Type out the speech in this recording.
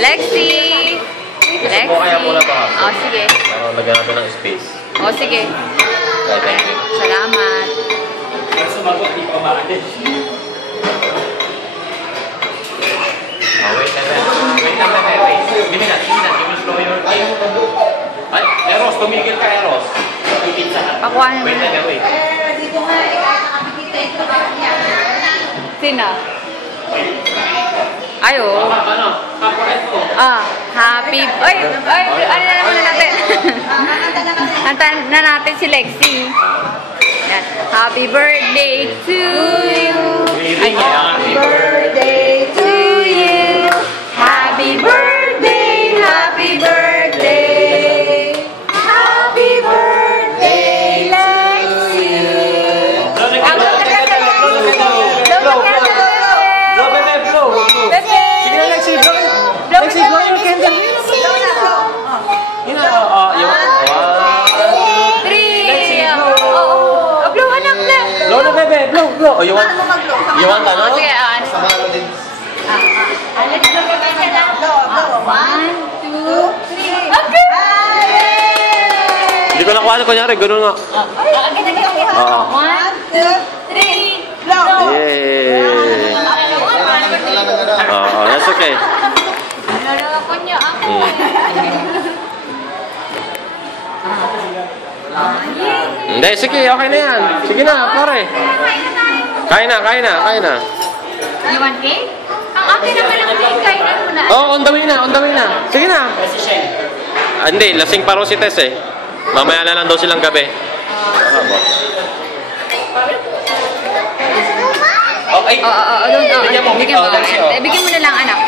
Lexi! Lexi! Oh, sige. Lagyan natin ng space. Oh, sige. Thank you. Salamat. Sumagot, di pa maalis. Wait lang, wait. Give me slow your tape. Ay, Eros, tumigil ka, Eros. Pakuha naman. Wait. Dito nga, nakapikita ito. Sino? Ayo. Ano? Happy. Ay, ano na naman natin? Antan na natin si Lexi. Yan. Happy birthday to you. Happy birthday to you. Happy birthday, happy birthday. Happy birthday, Lexi. Sige na, Lexi, blow your candle. Blow na, bebe, blow. Oh, you want ano? Sige, ano? Let's blow your candle. 1, 2, 3. Okay! Hindi ko nakuha na kunyari, gano'n nga. 1, 2, 3. Blow! Yay! That's okay. Naloko niya ako. Hindi, sige, okay na yan. Sige na, pare. Kain na. You want cake? Ang akin naman ang cake, kainan mo na. Oh, on the way na. Sige na. Hindi, lasing pa rin si Tess eh. Mamaya na lang daw silang gabi. Bigyan mo na lang, anak.